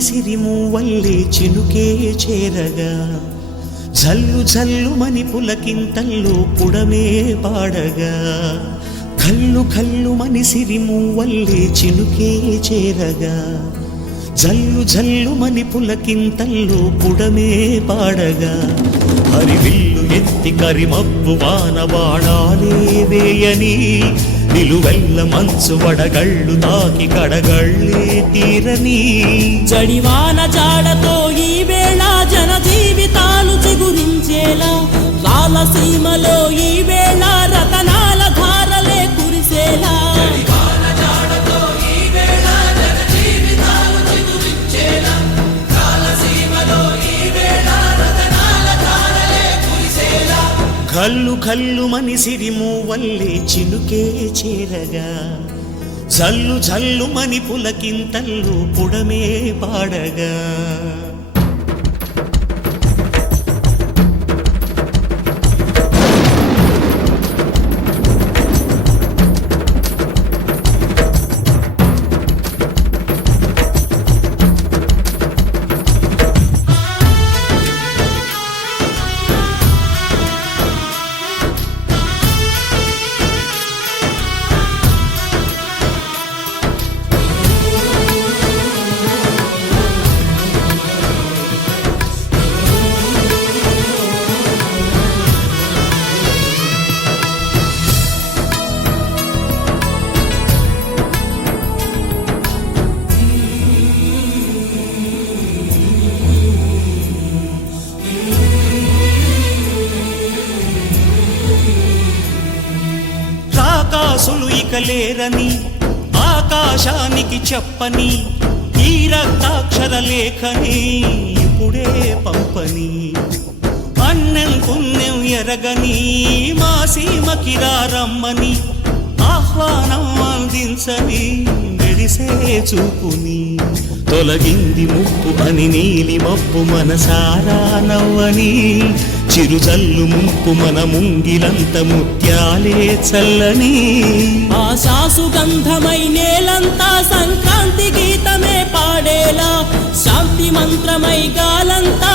సిరిమూవల్లే చినుకే చేరగా జల్లు జల్లుమని పులకింతల్లో పుడమే పాడగా కల్లు కల్లుమని సిరిమూవల్లే చినుకే చేరగా జల్లు జల్లుమని పులకింతల్లో పుడమే పాడగా హరివిల్లు ఎత్తి కరిమబ్బు వానవాడాలే వేయని నిలువెల్ల మంచు వడగళ్ళు తాకి కడగళ్ళే తీరని జడివాన జాడతో ఈ వేళ జన జీవితాలు చిగురించేలా రాలసీమలో ఈ వేళ రతనాల ధారలే కురిసేలా కల్లు కల్లుమని సిరిమూవల్లే చినుకే చేరగా జల్లు జల్లుమని పులకింతల్లు పుడమే పాడగా రాకాసులు ఇక లేరని ఆకాశానికి చెప్పని ఈ రక్తాక్షర లేఖని ఇప్పుడే పంపని అన్నం పుణ్యం ఎరగని మా సీమకి రమ్మని ఆహ్వానం అందించని మెరిసే చూపుని తొలగింది ముప్పు అని నీలి మప్పు మనసారా నవ్వని చిరుజల్లు ముంపు మన ముంగిలంత ముత్యాలే చల్లని ఆశాసు గంధమై నేలంతా సంక్రాంతి గీతమే పాడేలా శాంతి మంత్రమై గాలంతా